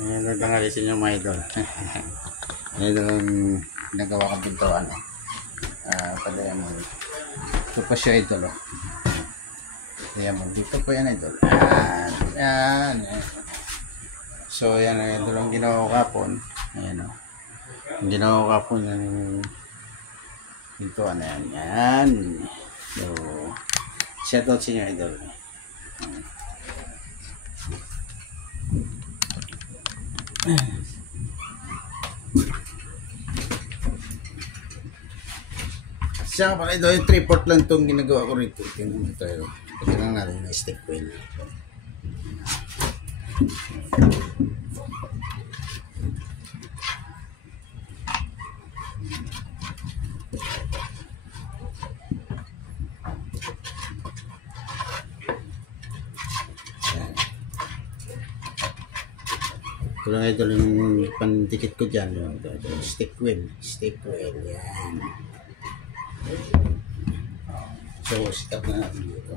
Ayan, nagkangalisin yung mga idol. Ito ang nagawa kong pintuan. Padaya mo. Ito pa siya idol. Padaya mo. Dito po yan idol. Yan. So yan ang idol ang ginawa ko kapon. Ayan o. Ang ginawa ko kapon yung pintuan na yan. Yan. So, shout out sa inyo idol. Siya pala ito, yung 3/4 lang itong ginagawa ko rito. Tingnan ito yun. Ito lang natin na stick wheel. Ito lang ito yung pandikit ko dyan. Ito, stick wheel. Stick wheel. Yan. So, sikat na natin dito.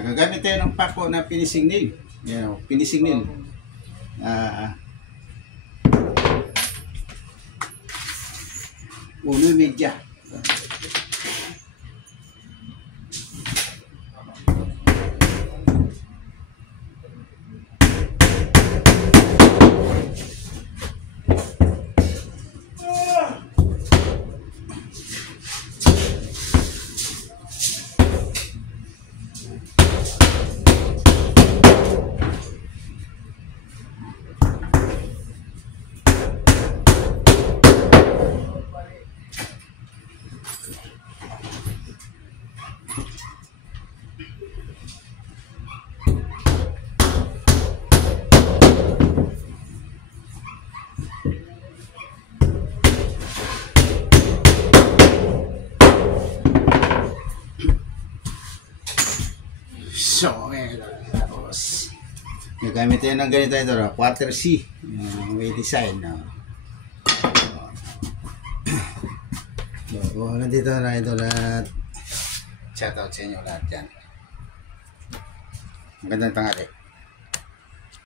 Gagamit tayo ng pako na finishing nail. Yan, finishing nail. Uno media. So, tapos gagamit tayo ng ganito ito, quarter C, may design. So, nandito na ito lahat. Shout out sa inyo lahat yan. Magandang tanghali.